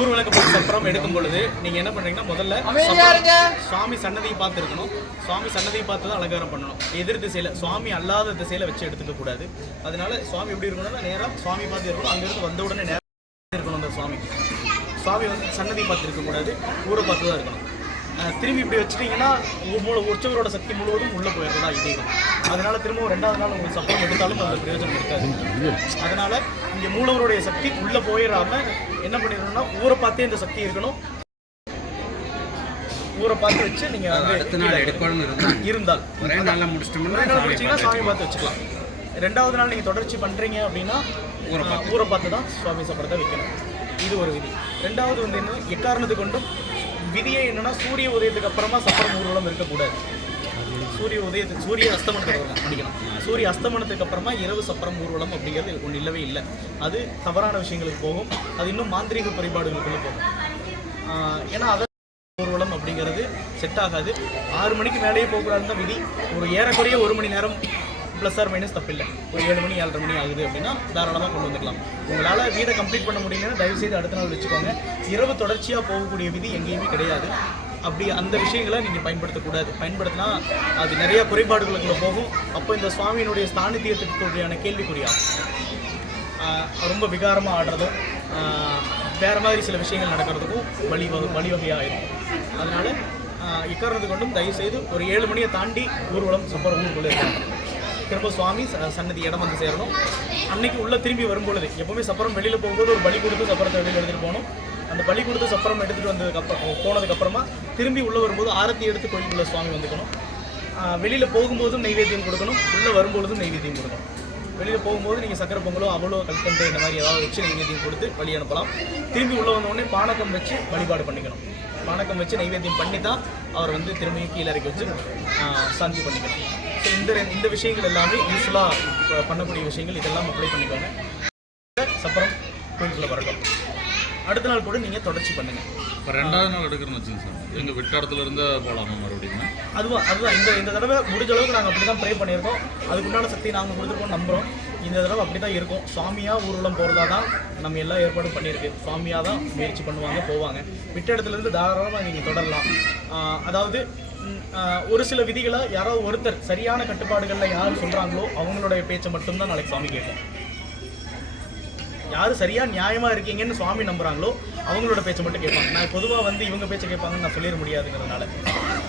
ஊர்வலக்கப்பட்ட சப்பரம் எடுக்கும் பொழுது நீங்க என்ன பண்றீங்கன்னா முதல்ல சுவாமி சன்னதியை பார்த்து இருக்கணும். சுவாமி சன்னதியை பார்த்து தான் அலங்காரம் பண்ணணும். எதிர் திசையில சுவாமி அல்லாத திசையில வச்சு எடுத்துக்க கூடாது. அதனால சுவாமி எப்படி இருக்கணும்னா நேரா சுவாமி பார்த்து இருக்கணும். அங்கிருந்து வந்த உடனே நேரா இருக்கணும் அந்த சுவாமி. சுவாமி வந்து சன்னதி பார்த்து இருக்கக்கூடாது ஊரை பார்த்து தான் இருக்கணும். திரும்பி இப்படி வச்சுட்டீங்கன்னா மூல உற்சவரோட சக்தி முழுவதும் உள்ள போயிடுறதா இதயம் அதனால திரும்ப ரெண்டாவது நாள் உங்களுக்கு சப்பரம் எடுத்தாலும் அந்த பிரயோஜனம் இருக்காது. அதனால இங்க மூலவருடைய சக்தி உள்ள போயிடாம என்ன பண்ணிடணும்னா ஊரை பார்த்தே இந்த சக்தி இருக்கணும். ஊரை பார்த்து வச்சு நீங்க வந்து அடுத்த நாள் எடுக்கணும்னு இருந்தால் ஒரே நாளில் முடிச்சிட்டோம்னா முடிச்சீங்கன்னா சாமி பார்த்து வச்சுக்கலாம். ரெண்டாவது நாள் நீங்கள் தொடர்ச்சி பண்ணுறீங்க அப்படின்னா ஊரை பார்த்து. தான் சுவாமி சப்பரத்தை வைக்கணும். இது ஒரு விதி. ரெண்டாவது வந்து என்ன எக்காரணத்து கொண்டும் விதியே என்னன்னா சூரிய உதயத்துக்கு அப்புறமா சப்பரம் ஊர்வலம் இருக்கக்கூடாது. சூரிய உதயத்துக்கு சூரிய அஸ்தமனத்துக்கு அப்புறமா சூரிய அஸ்தமனத்துக்கு அப்புறமா இரவு சப்பரம் ஊர்வலம் அப்படிங்கிறது ஒன்று இல்லவே இல்லை. அது தவறான விஷயங்களுக்கு போகும். அது இன்னும் மாந்திரீக பரிபாடுகளுக்குள்ளே போகும். ஏன்னா அதை ஊர்வலம் அப்படிங்கிறது செட் ஆகாது. ஆறு மணிக்கு மேலேயே போகக்கூடாதுன்னு தான் விதி. ஒரு ஏறக்குறைய ஒரு மணி நேரம் ப்ளஸ் ஆர் மைனஸ் தப்பில்லை. ஒரு ஏழு மணி ஏழரை மணி ஆகுது அப்படின்னா தாராளமாக கொண்டு வந்துக்கலாம். உங்களால் வீடை கம்ப்ளீட் பண்ண முடியலன்னா தயவு செய்து அடுத்த நாள் வச்சுக்கோங்க. இரவு தொடர்ச்சியாக போகக்கூடிய விதி எங்கேயுமே கிடையாது. அப்படி அந்த விஷயங்களை நீங்கள் பயன்படுத்தக்கூடாது. பயன்படுத்தினா அது நிறைய குறைபாடுகளுக்குள்ள போகும். அப்போ இந்த சுவாமியினுடைய ஸ்தானித்தியத்துக்குரியான கேள்விக்குறியாகும் ரொம்ப விகாரமாக ஆடுறதும் வேறு மாதிரி சில விஷயங்கள் நடக்கிறதுக்கும் வழி வகை வழிவகையாக இருக்கும். அதனால் ஆஹ் கொண்டும் தயவு செய்து ஒரு ஏழு மணியை தாண்டி ஊர்வலம் சப்பர ஊருக்குள்ளே இருக்கும் திரும்ப சுவாமி ச- சன்னதி இடம் வந்து சேரணும். அன்னைக்கு உள்ள திரும்பி வரும்பொழுது எப்பவுமே சப்பரம் வெளியில் போகும்போது ஒரு பலி கொடுத்து சப்பரத்தை வெளியில் எடுத்துகிட்டு போகணும். அந்த பலி கொடுத்து சப்பரம் எடுத்துகிட்டு வந்ததுக்கு அப்புறம் போனதுக்கு அப்புறமா திரும்பி உள்ள வரும்போது ஆரத்தி எடுத்து கோயிலுக்குள்ள சுவாமி வந்துக்கணும். வெளியில் வெளியில போகும்போதும் நைவேத்தியம் கொடுக்கணும் உள்ள வரும்பொழுதும் நைவேத்தியம் கொடுக்கணும். வெளியில் போகும்போது நீங்கள் சக்கரை பொங்கலோ அவ்வளோ கல்கண்டு இந்த மாதிரி ஏதாவது வச்சு நைவேத்தியம் கொடுத்து வழி அனுப்பலாம். திரும்பி உள்ள வந்தோடனே பானக்கம் பானகம் வச்சு வழிபாடு பண்ணிக்கணும். பானகம் வச்சு நைவேத்தியம் பண்ணி தான் அவர் வந்து திரும்பியும் கீழே இறக்கி வச்சு சந்தி பண்ணிக்கணும். ஸோ இந்த இந்த விஷயங்கள் எல்லாமே யூஸ்ஃபுல்லாக பண்ணக்கூடிய விஷயங்கள் இதெல்லாம் அப்ளை பண்ணிக்கோங்க. சப்பரம் கோயிலுக்குள்ள வரட்டும். அடுத்த நாள் கூட நீங்க தொடர்ச்சி பண்ணுங்க. இப்போ ரெண்டாவது நாள் எடுக்கிறோம்னு வச்சுங்க சார். எங்கள் விட்டாடத்துல இருந்து போகலாமா மறுபடியும்? அதுவும் அதுதான் இந்த இந்த தடவை முடிஞ்ச அளவுக்கு நாங்கள் அப்படி தான் ப்ரே பண்ணியிருக்கோம் அதுக்குண்டான சக்தி நாங்கள் கொடுத்துருக்கோம் நம்புகிறோம் இந்த தடவை அப்படி தான் இருக்கும். சுவாமியாக ஊர்வலம் போகிறதா தான் நம்ம எல்லா ஏற்பாடும் பண்ணியிருக்கு. சுவாமியாக தான் முயற்சி பண்ணுவாங்க போவாங்க. விட்ட இடத்துல இருந்து தாராளமாக நீங்கள் தொடரலாம். அதாவது ஒரு சில விதிகளை யாராவது ஒருத்தர் சரியான கட்டுப்பாடுகளில் யார் சொல்கிறாங்களோ அவங்களுடைய பேச்சை மட்டும்தான் நாளைக்கு சுவாமி கேட்கும். யார் சரியாக நியாயமாக இருக்கீங்கன்னு சுவாமி நம்புகிறாங்களோ அவங்களோட பேச்சை மட்டும் கேட்பாங்க. நான் பொதுவாக வந்து இவங்க பேச்சை கேட்பாங்கன்னு நான் சொல்லிட முடியாதுங்கிறதுனால.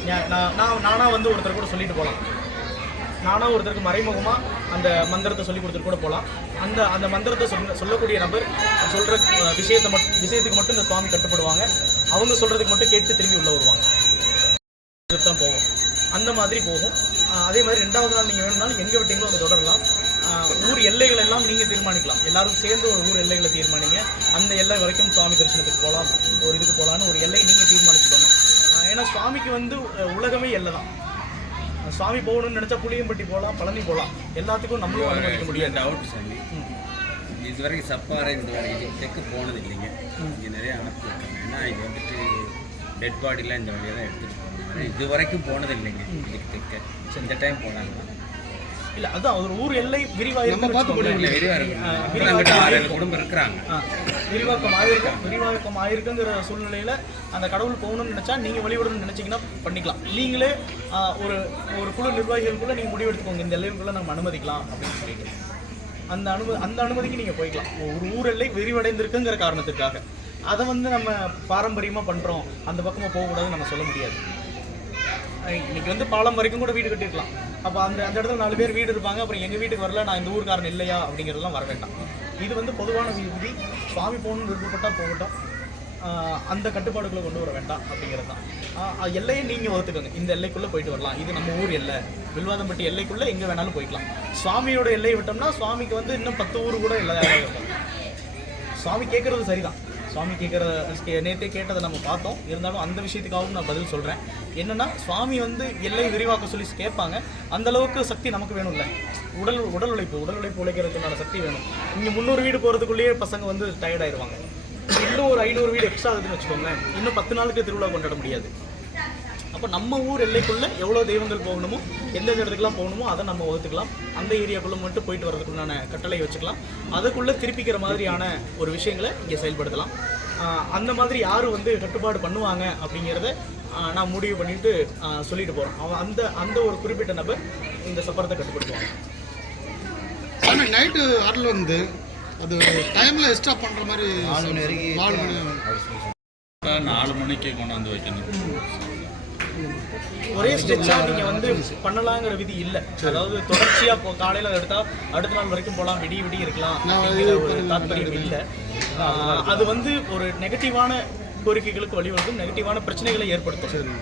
நான் நான் நானாக வந்து ஒருத்தர் கூட சொல்லிட்டு போகலாம் நானாக ஒருத்தருக்கு மறைமுகமாக அந்த மந்திரத்தை சொல்லி கொடுத்துட்டு கூட போகலாம் அந்த அந்த மந்திரத்தை சொல்ல சொல்லக்கூடிய நபர் சொல்கிற விஷயத்தை மட்டும் விஷயத்துக்கு மட்டும் இந்த சுவாமி கட்டுப்படுவாங்க. அவங்க சொல்கிறதுக்கு மட்டும் கேட்டு திரும்பி உள்ளே வருவாங்க. தான் போகும் அந்த மாதிரி போகும். அதே மாதிரி ரெண்டாவது நாள் நீங்கள் வேணும்னாலும் எங்கே விட்டீங்களோ அதை தொடரலாம். ஊர் எல்லைகள் எல்லாம் நீங்கள் தீர்மானிக்கலாம். எல்லாரும் சேர்ந்து ஒரு ஊர் எல்லைகளை தீர்மானிங்க. அந்த எல்லை வரைக்கும் சுவாமி தரிசனத்துக்கு போகலாம் ஒரு இதுக்கு போகலான்னு ஒரு எல்லை நீங்கள் தீர்மானிச்சுக்கோங்க. ஏன்னா சுவாமிக்கு வந்து உலகமே எல்லை தான். சுவாமி போகணும்னு நினச்சா புளியம்பட்டி போகலாம் பழனி போகலாம் எல்லாத்துக்கும் நம்மளும் அனுமதிக்க முடியாது. டவுட் சாமி. இது வரைக்கும் சப்பாறை இந்த வரைக்கும் செக்கு போனது இல்லைங்க. இங்கே நிறைய ஆப்பு இருக்காங்க ஏன்னா இது வந்துட்டு டெட் பாடிலாம் இந்த வழியாக தான் எடுத்துகிட்டு போகணும். இது வரைக்கும் போனது இல்லைங்க இதுக்கு தெக்க இந்த டைம் போனாங்கன்னா இல்லை அதான் ஒரு ஊர் எல்லை விரிவாயிருக்கும் இல்லை வெறிவாக இருக்கு அங்கிட்ட ஆறு ஏழு குடும்பம் இருக்கிறாங்க. ஆ, விரிவாக்கம் ஆயிருக்கும் விரிவாக்கம் ஆயிருக்குங்கிற சூழ்நிலையில அந்த கடவுள் போகணும்னு நினைச்சா நீங்க வழிபடணும்னு நினைச்சீங்கன்னா பண்ணிக்கலாம். நீங்களே ஒரு ஒரு குழு நிர்வாகிகளுக்குள்ள நீங்க முடிவு எடுத்துக்கோங்க. இந்த எல்லைக்குள்ள நம்ம அனுமதிக்கலாம் அப்படின்னு சொல்லிட்டு. அந்த அனுமதி அந்த அனுமதிக்கு நீங்க போய்க்கலாம். ஒரு ஊர் எல்லை விரிவடைந்திருக்குங்கிற காரணத்துக்காக அதை வந்து நம்ம பாரம்பரியமா பண்றோம். அந்த பக்கமா போகக்கூடாதுன்னு நம்ம சொல்ல முடியாது. இன்னைக்கு வந்து பாலம் வரைக்கும் கூட வீடு கட்டிருக்கலாம் அப்போ அந்த அந்த இடத்துல நாலு பேர் வீடு இருப்பாங்க. அப்புறம் எங்கள் வீட்டுக்கு வரல நான் இந்த ஊருக்காரன் இல்லையா அப்படிங்கிறதெல்லாம் வர வேண்டாம். இது வந்து பொதுவான விதி. சுவாமி போகணும்னு விருப்பப்பட்டால் போகட்டும். அந்த கட்டுப்பாடுகளை கொண்டு வர வேண்டாம் அப்படிங்கிறது தான் எல்லையை நீங்கள் ஒத்துக்கோங்க இந்த எல்லைக்குள்ளே போயிட்டு வரலாம். இது நம்ம ஊர் எல்லை. வில்வாதம்பட்டி எல்லைக்குள்ளே எங்கே வேணாலும் போய்க்கலாம். சுவாமியோட எல்லையை விட்டோம்னா சுவாமிக்கு வந்து இன்னும் பத்து ஊர் கூட இல்லை சுவாமி கேட்குறது சரிதான். சுவாமி கேட்குற நேற்றே கேட்டதை நம்ம பார்த்தோம். இருந்தாலும் அந்த விஷயத்துக்காகவும் நான் பதில் சொல்கிறேன் என்னென்னா சுவாமி வந்து எல்லை விரிவாக்க சொல்லி கேட்பாங்க. அந்த அளவுக்கு சக்தி நமக்கு வேணும்ல. உடல் உடல் உழைப்பு உடல் உழைப்பு உழைக்கிறதுக்கான சக்தி வேணும். இங்கே முந்நூறு வீடு போகிறதுக்குள்ளேயே பசங்க வந்து டயர்ட் ஆயிடுவாங்க இன்னும் ஒரு ஐநூறு வீடு எக்ஸ்ட்ரா ஆகுதுன்னு வச்சுக்கோங்களேன். இன்னும் பத்து நாளுக்கு திருவிழா கொண்டாட முடியாது. அப்போ அப்போ நம்ம ஊர் எல்லைக்குள்ள எவ்வளோ தெய்வங்கள் போகணுமோ எந்தெந்த இடத்துக்குலாம் போகணுமோ அதை நம்ம வகுத்துக்கலாம். அந்த ஏரியாக்குள்ளே மட்டும் போயிட்டு வரதுக்குண்டான கட்டளை வச்சுக்கலாம். அதுக்குள்ளே திருப்பிக்கிற மாதிரியான ஒரு விஷயங்களை இங்கே செயல்படுத்தலாம். அந்த மாதிரி யார் வந்து கட்டுப்பாடு பண்ணுவாங்க அப்படிங்கிறத நான் முடிவு பண்ணிட்டு சொல்லிட்டு போகிறோம் அவன் அந்த அந்த ஒரு குறிப்பிட்ட நபர் இந்த சப்பரத்தை கட்டுப்படுத்துவாங்க. சாமி நைட்டு அருள் வந்து அது டைமில் எக்ஸ்ட்ரா பண்ணுற மாதிரி நாலு மணி நாலு மணிக்கு கொண்டாந்து வைக்கணும். ஒரே ஸ்ட்ரெச்சா நீங்க வந்து பண்ணலாங்கிற விதி இல்ல. அதாவது தொடர்ச்சியா போ காலையில எடுத்தா அடுத்த நாள் வரைக்கும் போலாம் விடிய விடிய இருக்கலாம் ஒரு தாற்பயம் இல்ல. அது வந்து ஒரு நெகட்டிவான கோரிக்கைகளுக்கு வழிவகுக்கும் நெகட்டிவான பிரச்சனைகளை ஏற்படுத்தும்.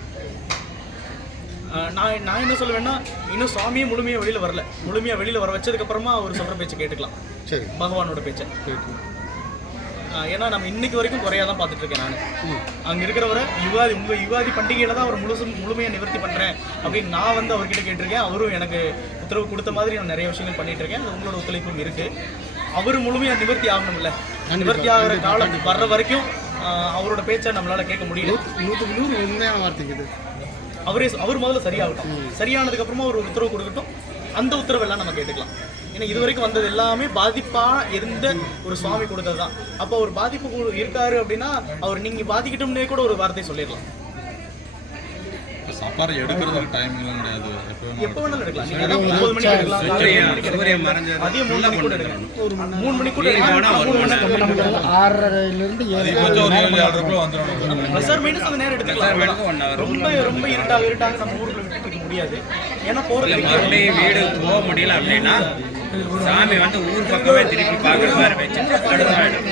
நான் நான் என்ன சொல்லுவேன்னா இன்னும் சுவாமியே முழுமையா வெளியில வரல. முழுமையா வெளியில வர வச்சதுக்கு அப்புறமா அவர் சொல்ற பேச்சை கேட்டுக்கலாம். சரி. பகவானோட பேச்சை. ஏன்னா நம்ம இன்னைக்கு வரைக்கும் குறையா தான் பார்த்துட்டு இருக்கேன் நான். அங்க இருக்கிறவரை யுகாதி உங்க யுகாதி பண்டிகையில தான் அவர் முழுசு முழுமையா நிவர்த்தி பண்றேன் அப்படின்னு நான் வந்து அவர்கிட்ட கேட்டிருக்கேன். அவரும் எனக்கு உத்தரவு கொடுத்த மாதிரி நான் நிறைய விஷயங்கள் பண்ணிட்டு இருக்கேன். அது உங்களோட ஒத்துழைப்பும் இருக்கு. அவர் முழுமையா நிவர்த்தி ஆகணும்ல. நிவர்த்தி ஆகிற காலம் வர்ற வரைக்கும் அவரோட பேச்சை நம்மளால கேட்க முடியல. நூற்றுக்கு நூறு உண்மையான வார்த்தைக்கு இது. அவரே அவர் முதல்ல சரியாகட்டும். சரியானதுக்கு அப்புறமா ஒரு உத்தரவு கொடுக்கட்டும். அந்த உத்தரவெல்லாம் நம்ம கேட்டுக்கலாம். ஏன்னா இது வரைக்கும் வந்தது எல்லாமே பாதிப்பா இருந்த ஒரு சுவாமி கொடுத்தது தான் அப்போ ஒரு பாதிப்பு இருக்காரு அப்படின்னா அவர் நீங்க பாதிக்கட்டும்னே கூட ஒரு வார்த்தை சொல்லிடலாம். சப்பாரி எடுக்கிறதுக்கு டைமிங்லாம் கிடையாது. எப்போ வேணாலும் எப்போ வேணாலும் எடுக்கலாம். நீங்க அதான் ஒன்பது மணிக்கு எடுக்கலாம். மதியம் மூணு மணிக்கு கூட எடுக்கலாம். மூணு மணிக்கு கூட ஏழு ஆர் மைனஸ் அந்த நேரம் எடுத்துக்கலாம் ரொம்ப ரொம்ப இருட்டாக இருட்டாக நம்ம ஊருக்குள்ள விட்டுட்டு முடியாது. ஏன்னா போறது வீடு போக முடியல அப்படின்னா சாமி வந்து ஊர் பக்கமே திருப்பி பார்க்குற மாதிரி வச்சுட்டு கடுப்பாயிடும்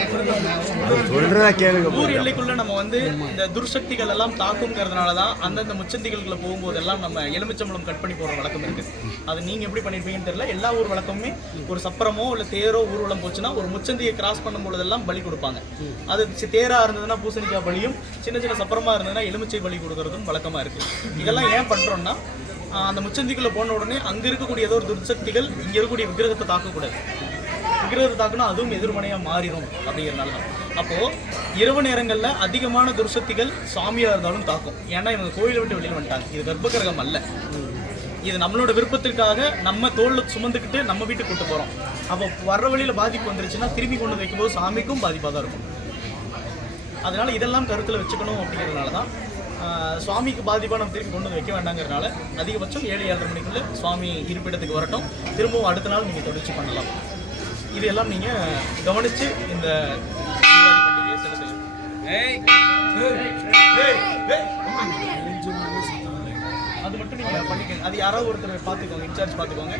ஊர் எல்லைக்குள்ள நம்ம வந்து இந்த துர்சக்திகள் எல்லாம் தாக்குங்கிறதுனால தான் அந்தந்த முச்சந்திகளுக்குள்ள போகும்போதெல்லாம் நம்ம எலுமிச்சம்பழம் கட் பண்ணி போற வழக்கம் இருக்கு. அது நீங்க எப்படி பண்ணிருப்பீங்கன்னு தெரியல. எல்லா ஊர் வழக்கமுமே ஒரு சப்பரமோ இல்ல தேரோ ஊர்வலம் போச்சுன்னா ஒரு முச்சந்தியை கிராஸ் பண்ணும் பொழுதெல்லாம் பலி கொடுப்பாங்க. அது தேரா இருந்ததுன்னா பூசணிக்காய் பலியும் சின்ன சின்ன சப்பரமா இருந்ததுன்னா எலுமிச்சை பலி கொடுக்கறதும் வழக்கமா இருக்கு. இதெல்லாம் ஏன் பண்றோம்னா அந்த முச்சந்திக்குள்ள போன உடனே அங்க இருக்கக்கூடிய ஏதோ ஒரு துர்சக்திகள் இங்க இருக்கக்கூடிய விக்கிரகத்தை தாக்கக்கூடாது. விக்கிரகத்தை தாக்குனா அதுவும் எதிர்மனையா மாறிடும் அப்படிங்கிறனால தான். அப்போ இரவு நேரங்கள்ல அதிகமான துர்சக்திகள் சாமியா இருந்தாலும் தாக்கும். ஏன்னா இவங்க கோயிலை விட்டு வெளியில் வந்துட்டாங்க. இது கர்ப்பகிரகம் அல்ல. இது நம்மளோட விருப்பத்திற்காக நம்ம தோல்ல சுமந்துக்கிட்டு நம்ம வீட்டுக்கு கூட்டு போறோம். அப்போ வர்ற வழியில பாதிப்பு வந்துருச்சுன்னா திரும்பி கொண்டு வந்து வைக்கும்போது சாமிக்கும் பாதிப்பாக தான் இருக்கும். அதனால இதெல்லாம் கருத்தில் வச்சுக்கணும் அப்படிங்கிறதுனால தான் சுவாமிக்கு பாதிப்பாக நம்ம திருப்பி கொண்டு வந்து வைக்க வேண்டாங்கிறதுனால அதிகபட்சம் ஏழு ஏழரை மணிக்குள்ள சுவாமி இருப்பிடத்துக்கு வரட்டும். திரும்பவும் அடுத்த நாள் நீங்கள் தொடர்ச்சி பண்ணலாம். இது எல்லாம் நீங்கள் கவனித்து இந்த அது மட்டும் நீங்கள் பண்ணிக்கோங்க அது யாராவது ஒருத்தர் பார்த்துக்கோங்க இன்சார்ஜ் பார்த்துக்கோங்க.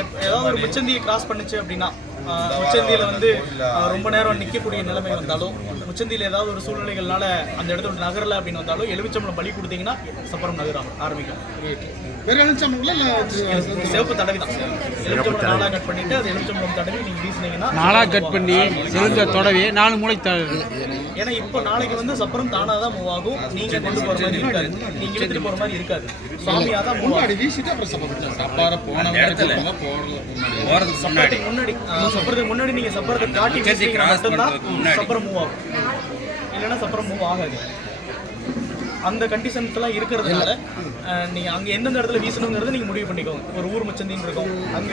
எப் ஏதாவது ஒரு முச்சந்தியை கிராஸ் பண்ணுச்சு அப்படின்னா ஆஹ், முச்சந்தியில வந்து ரொம்ப நேரம் நிற்கக்கூடிய நிலைமை வந்தாலும் முச்சந்தியில் ஏதாவது ஒரு சூழ்நிலைகள்னால அந்த இடத்துல நகரல அப்படின்னு வந்தாலும் எலுமிச்சம்பளம் பலி கொடுத்தீங்கன்னா சப்பரம் நகரம் ஆரம்பிக்கும். சிவப்பு தடவி தான். எலுமிச்சம்பளம் நாளாக கட் பண்ணிட்டு அது எலுமிச்சம்பளம் தடவி நீங்க வீசினீங்கன்னா நாளா கட் பண்ணி செலுத்த தொடவி நாலு ஏன்னா இப்போ நாளைக்கு வந்து சப்பரம் தானா தான் மூவ் ஆகும். நீங்க கொண்டு போற மாதிரி இருக்காது. நீங்க எடுத்துட்டு போற மாதிரி இருக்காது. சுவாமியா தான் முன்னாடி வீசிட்டு அப்புறம் சப்பரம் சப்பாரை போன இடத்துல. போகிறதுக்கு முன்னாடி. சப்பரத்துக்கு முன்னாடி நீங்க சப்பரத்தை காட்டி மட்டும்தான். சப்பரம் மூவ் ஆகும். இல்லைன்னா சப்பரம் மூவ் ஆகாது. அந்த கண்டிஷன்ஸ் எல்லாம் இருக்கிறதுனால நீங்க அங்க எந்தெந்த இடத்துல வீசணுங்கிறத நீங்க முடிவு பண்ணிக்கோங்க. ஒரு ஊர் முச்சந்தின்னு இருக்கும். அங்க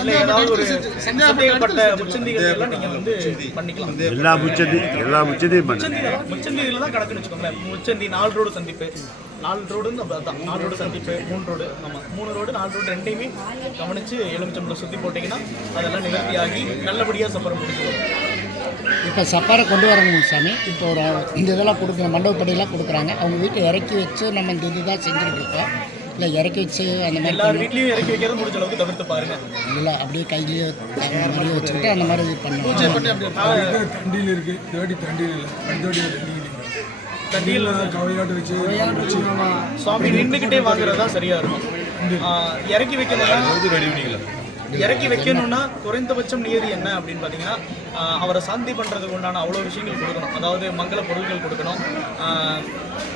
இல்ல ஏதாவது ஒரு சந்தேகப்பட்ட முச்சந்திகள் எல்லாம் நீங்க வந்து பண்ணிக்கலாம். எல்லா முச்சந்தி எல்லா முச்சந்தியும் முச்சந்தியில தான் கிடக்குன்னு வச்சுக்கோங்களேன். முச்சந்தி நாலு ரோடு சந்திப்பு. நாலு ரோடுன்னு அப்ப அதான் நாலு ரோடு சந்திப்பு மூணு ரோடு ஆமாம் மூணு ரோடு நாலு ரோடு ரெண்டையுமே கவனிச்சு எலுமிச்சம்பளம் சுற்றி போட்டிங்கன்னா அதெல்லாம் நிவர்த்தி ஆகி நல்லபடியாக சப்பரம் முடிச்சுடும் இப்போ சப்பாரை கொண்டு வரணும் சாமி. இப்போ ஒரு இந்த இதெல்லாம் கொடுக்குற மண்டபப்படியெல்லாம் கொடுக்குறாங்க. அவங்க வீட்டை இறக்கி வச்சு நம்ம இந்த இதுதான் செஞ்சுட்டு இருக்கோம். இல்லை இறக்கி வச்சு அந்த மாதிரி எல்லார் வீட்லேயும் இறக்கி வைக்கிறது முடிஞ்ச அளவுக்கு தவிர்த்து பாருங்க. இல்லை அப்படியே கையிலேயே அந்த மாதிரி வச்சுக்கிட்டு அந்த மாதிரி பண்ணுவோம் தண்டியில் இருக்கு. தேடி தண்டியில் இல்லை. தண்ணியில் கவலையாட்டு வச்சு சுவாமி நின்றுக்கிட்டே வாங்குறது தான் சரியா இருக்கும்? இறக்கி வைக்கணும்னா இறக்கி வைக்கணும்னா குறைந்தபட்சம் நியதி என்ன அப்படின்னு பார்த்தீங்கன்னா அவரை சாந்தி பண்ணுறதுக்கு உண்டான அவ்வளோ விஷயங்கள் கொடுக்கணும். அதாவது மங்கள பொருட்கள் கொடுக்கணும்.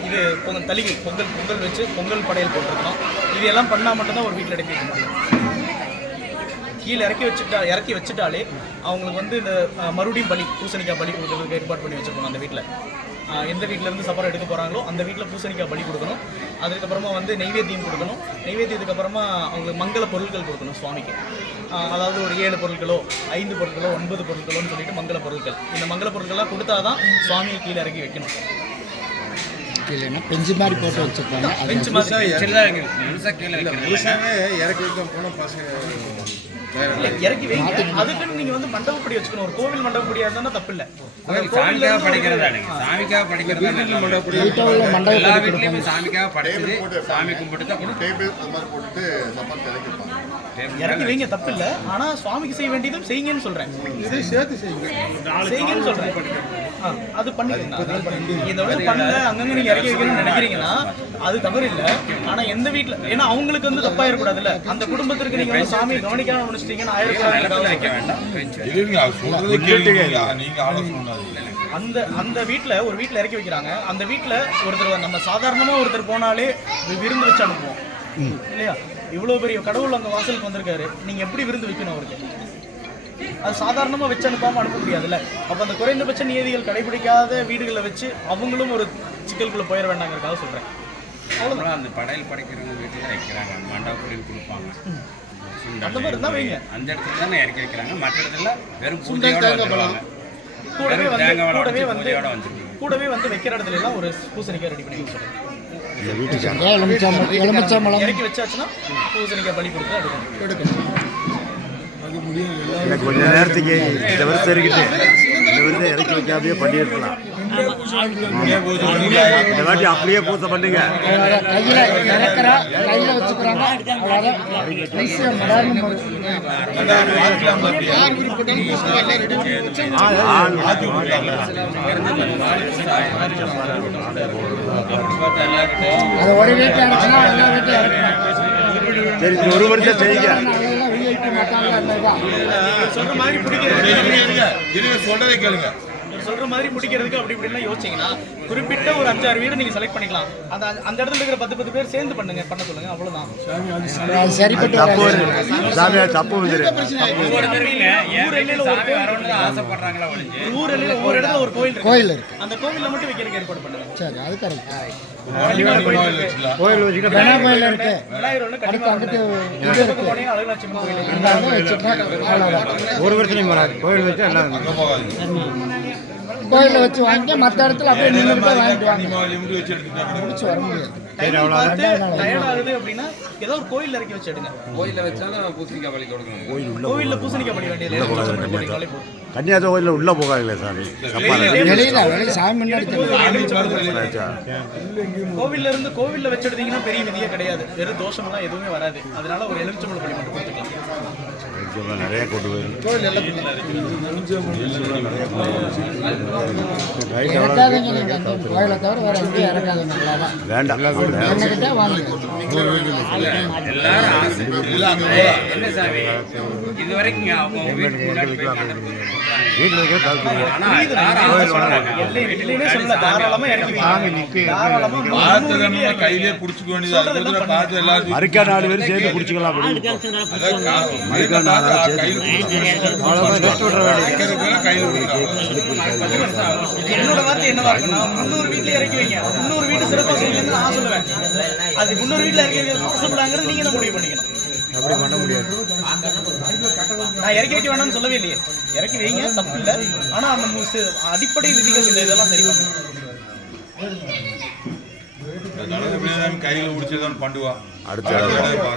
இது பொங்கல் தலிகை பொங்கல் பொங்கல் வச்சு பொங்கல் படையல் போட்டிருக்கணும். இது எல்லாம் பண்ணால் மட்டும்தான் ஒரு வீட்டில் இறக்கி வைக்க முடியும். கீழே இறக்கி வச்சுட்டா இறக்கி வச்சுட்டாலே அவங்களுக்கு வந்து இந்த மறுபடியும் பலி பூசணிக்காய் பலி கொடுக்கறதுக்கு ஏற்பாடு பண்ணி வச்சிருக்கணும் அந்த வீட்டில். எந்த வீட்ல இருந்து சப்பரம் எடுக்க போகிறாங்களோ அந்த வீட்டில் பூசணிக்காய் பலி கொடுக்கணும். அதுக்கப்புறமா வந்து நெய்வேத்தியம் கொடுக்கணும். நெய்வேத்தியத்துக்கு அப்புறமா அவங்க மங்கள பொருட்கள் கொடுக்கணும் சுவாமிக்கு. அதாவது ஒரு ஏழு பொருட்களோ ஐந்து பொருட்களோ ஒன்பது பொருட்களோன்னு சொல்லிட்டு மங்கள பொருட்கள். இந்த மங்கள பொருட்கள்லாம் கொடுத்தாதான் சுவாமியை கீழே இறக்கி வைக்கணும். இல்லைன்னா பெஞ்சு மாதிரி போட்டு வச்சுருப்பாங்க. பெஞ்ச் மாதிரி கீழே இறக்கி வைக்க போனால் பசங்க இறக்கி வைங்க. அதுக்குன்னு நீங்க வந்து மண்டபப்படி வச்சுக்கணும். ஒரு கோவில் மண்டபப்படியா இருந்தா தப்பு இல்ல சாமிக்காக படிக்கிறதானுங்க சாமிக்காக படிக்கிறது மண்டப எல்லா வீட்லயுமே சாமிக்காக படிச்சது சாமி கும்பிட்டு தான் டேபிள் அந்த மாதிரி போட்டுட்டு சப்பாத்தி இறக்கிப்பாங்க இறக்கி வைங்க தப்பு இல்ல ஆனா சுவாமிக்கு செய்ய வேண்டியதும் செய்யுங்கன்னு சொல்றேன். இதை சேர்த்து செய்யுங்க. செய்யுங்கன்னு சொல்றேன். ஆ, அது பண்ணிக்கோங்க. இதை வந்து பண்ணல அங்கங்க நீங்க இறக்கி வைக்கணும்னு நினைக்கிறீங்கன்னா அது தவறு இல்ல ஆனா எந்த வீட்ல ஏன்னா அவங்களுக்கு வந்து தப்பாயிடக்கூடாதுல்ல. அந்த குடும்பத்திற்கு நீங்க வந்து சாமியை கவனிக்காம முடிச்சிட்டீங்கன்னு ஆயிரக்கூடாது. அந்த அந்த வீட்ல ஒரு வீட்ல இறக்கி வைக்கிறாங்க. அந்த வீட்ல ஒருத்தர் நம்ம சாதாரணமா ஒருத்தர் போனாலே விருந்து வச்சு அனுப்புவோம். இல்லையா? இவ்வளவு பெரிய கடவுள் அங்க வாசலுக்கு வந்திருக்காரு. நீங்க எப்படி விருந்து வைக்கணும் அவருக்கு? அது சாதாரணமா வச்சு அனுப்பாம அனுப்ப முடியாதுல்ல. அப்ப அந்த குறைந்தபட்ச நியதிகள் கடைபிடிக்காத வீடுகளை வச்சு அவங்களும் ஒரு சிக்கலுக்குள்ள போயிட வேண்டாங்கிறதுக்காக சொல்றேன். அவ்வளோதான் அந்த படையல் படைக்கிறவங்க வீட்டில் வைக்கிறாங்க மண்டபப்படின்னு கொடுப்பாங்க. அந்த மாதிரி தான் வைங்க. அந்த இடத்துல தானே இறக்கி வைக்கிறாங்க. மற்ற இடத்துல வெறும் பூஜையோட வந்துருவாங்க. கூடவே வந்து கூடவே வந்து கூடவே வந்து வைக்கிற இடத்துல எல்லாம் ஒரு பூசணிக்காய் ரெடி பண்ணி வச்சிருக்கோம் இந்த வீட்டுக்கு எலுமிச்சம்பழம் எலுமிச்சம்பழம்? இறக்கி வச்சாச்சுன்னா பூசணிக்காய் பலி கொடுத்து எடுக்கணும். எனக்கு கொஞ்ச நேரத்துக்கு இந்த வருஷம் இருக்குது இந்த வருஷம் இறக்கி வைக்காமையே பண்ணியிருக்கலாம். இந்த வாட்டி அப்படியே பூசை பண்ணுங்க. கையில் இறக்குறா கையில் வச்சுக்கிறாங்க. அது ஒரு வீட்டை இறக்குனா எல்லா வீட்டையும் இறக்கணும் சரி இந்த ஒரு வருஷம் செய்யுங்க. சொல்ற மாதிரி பிடிக்கிறது சொல்றதை கேளுங்க. சொல்ற மாதிரி பிடிக்கிறதுக்கு அப்படி இப்படிலாம் யோசிச்சீங்கன்னா குறிப்பிட்ட ஒரு அஞ்சாறு வீடு நீங்க செலக்ட் பண்ணிக்கலாம். அந்த அந்த இடத்துல இருக்கிற பத்து பத்து பேர் சேர்ந்து பண்ணுங்க பண்ண சொல்லுங்க அவ்வளவுதான். சரிப்பட்டு தப்பு ஊர் எல்லையில ஒவ்வொரு இடத்துல ஒரு கோயில் இருக்கு. கோயில் இருக்கு. அந்த கோவில்ல மட்டும் வைக்கிறதுக்கு ஏற்பாடு பண்ணுங்க. சரி அது கரெக்ட் கோயில் கோயில் வச்சுக்கிட்டு பெனா இருக்கு. அடுத்து அங்கிட்டு. இது இருக்கு. ஒரு வருஷம் வராது. கோயில் வச்சா எல்லாம் கோயிலில் வச்சு வாங்கி மற்ற இடத்துல அப்படியே நின்றுட்டு வாங்கிட்டு வாங்க. வச்சு முடிச்சு வர முடியாது. டைம் பார்த்து டயர்ட் ஆகுது அப்படின்னா ஏதோ ஒரு கோயில் இறக்கி வச்சு எடுங்க கோயிலில் வச்சாலும் பூசணிக்காய் பலி கொடுக்கணும் கோவில்ல பூசணிக்காய் படி வேண்டியது கன்னியாகுமரி கோயிலில் உள்ளே போகாங்களே சாமி. சப்பாரி வெளியில வெளியே சாமி முன்னாடி தெரியும் கோவில்ல இருந்து கோவில்ல வச்சிருந்தீங்கன்னா பெரிய விதியே கிடையாது. வெறும் தோஷம்லாம் எதுவுமே வராது. அதனால ஒரு எலுமிச்சம்பழம் படி மட்டும் கொடுத்துக்கலாம். நிறைய கொண்டு போயிருக்கு கோயில் எல்லாம் இறக்காதீங்க நீங்க அந்த கோயிலை தவிர வேற எங்கேயும் இறக்காதீங்க அவ்வளோதான் வேண்டாம் என்கிட்ட வாங்க. எல்லாரும் ஆசை என்ன சாமி? இது வரைக்கும் அவங்க வீட்டுக்கு முன்னாடி போய் மண்டபத்துக்கு கொடுக்குறாங்க. வீட்டில் இருக்க கலந்துருவோம் ஆனா எல்லாரும் ஆசைப்படுறாங்க இல்லை இல்லைன்னே சொல்லல தாராளமா இறக்கி வைங்க. தாராளமா முந்நூறு பார்த்து வீடு நம்ம இறக்கி கையிலே பிடிச்சிக்க வேண்டியது அறுக்கா நாலு பேர் சேர்ந்து குடிச்சிக்கலாம் அப்படின்னு மறுக்கா என்னோட வார்த்தை என்னவா இருக்குன்னா வீட்டுல இறக்கி வைங்க முன்னூறு வீடு சிறப்பா செய்யுங்கன்னு நான் சொல்லுவேன் அது முன்னூறு வீட்டுல இறக்கி வைக்க நீங்க தான் முடிவு பண்ணிக்கணும் அப்படி பண்ண முடியாது நான் இறக்கி வைக்க வேணாம்னு சொல்லவே இல்லையே இறக்கி வைங்க தப்பு இல்லை ஆனா அந்த அடிப்படை விதிகள் இதெல்லாம் சரி பண்ணுங்க கையில் பிடிச்சதான் பண்ணுவா அடுத்த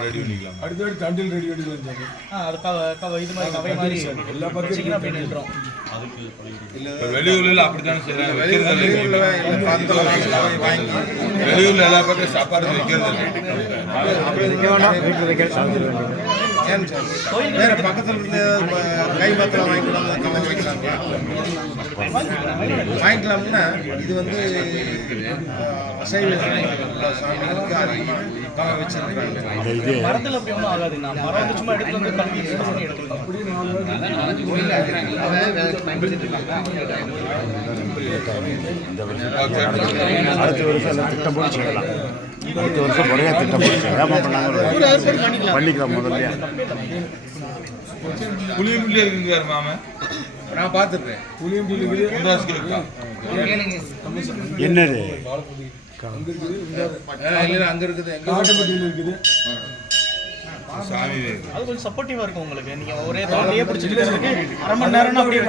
ரெடி பண்ணிக்கலாம். அடுத்தவாடி தண்டில் ரெடி பண்ணி வந்தாங்க ஆ, அது கவ கவ இது மாதிரி கவை மாதிரி வச்சிங்கன்னா அப்படி நின்றோம் இப்ப வெளியூர்ல அப்படித்தானே செய்யறாங்க வெளியூர்ல எல்லா பக்கம் சாப்பாடு வைக்கிறது வேற பக்கத்துல இருந்து கை மத்தில் வாங்கிக்கலாம் கவலை வைக்கலாங்களா வாங்கிக்கலாம்னா இது வந்து அசைவ சாமிகளுக்கு அதிகமாக கவலை வச்சிருக்காங்க இந்த இது. மரத்துல அப்படி ஒன்றும் ஆகாது. நான் மரம் வந்து சும்மா எடுத்து வந்து கல்வி யூஸ் பண்ணி எடுத்துக்கலாம். இந்த வருஷம். அடுத்த வருஷம் திட்டம் போட்டு செய்யலாம். அடுத்த வருஷம் முறையாக திட்டம் ஏமா பண்ணாங்க பண்ணிக்கலாம். முதல்ல இருக்குங்க நான் பார்த்துருக்கேன். முந்தாஸ்க்கு இருக்கா? என்னது? அங்கே இருக்குது. அது கொஞ்சம் சப்போர்ட்டிவா இருக்கும் உங்களுக்கு. நீங்க ஒரே தாண்டியே பிடிச்சிட்டு அரை மணி அப்படியே